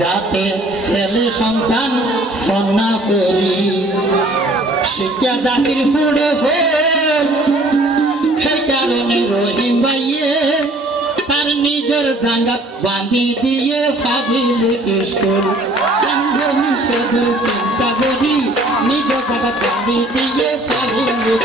যাতে ছেলে সন্তান সন্না করি। শিক্ষা জাতির ফুড়ে সেই কারণে রহিম ভাইয়ে তার নিজের বাঁধি দিয়ে পাবিলিক স্কুল চিন্তা করি, নিজের জাঙ্গাত বাঁধি দিয়ে পাবিলিক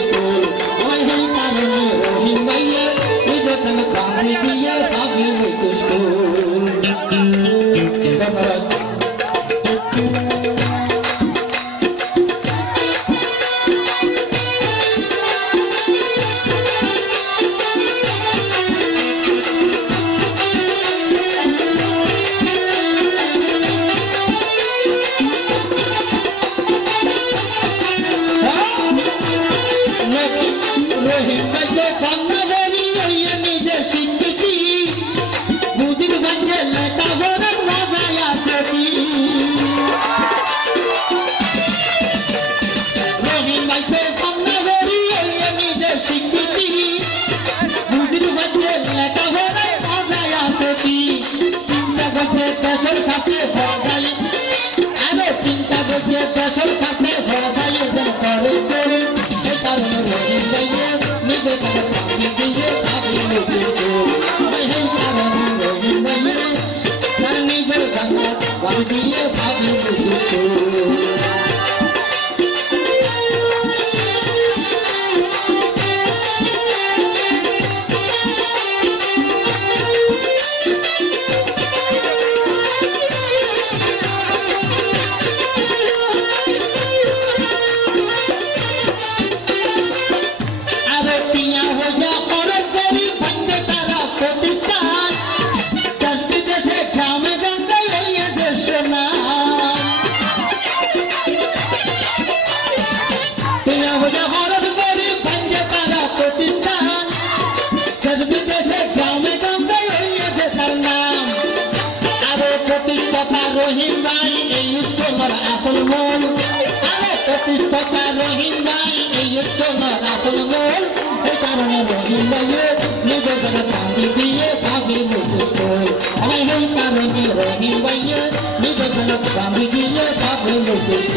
Thank you. প্রতিষ্ঠাতা রোহিঙ্গাই এই রাসল মোল এই কারণে রোহিঙ্গাইয়ে নিজেদের কান্দি দিয়ে ভাবি মুখস্থ আমি এই কারণে রোহিঙ্গাইয়ে নিজেদের কান্দি দিয়ে ভাবি মুখস্থ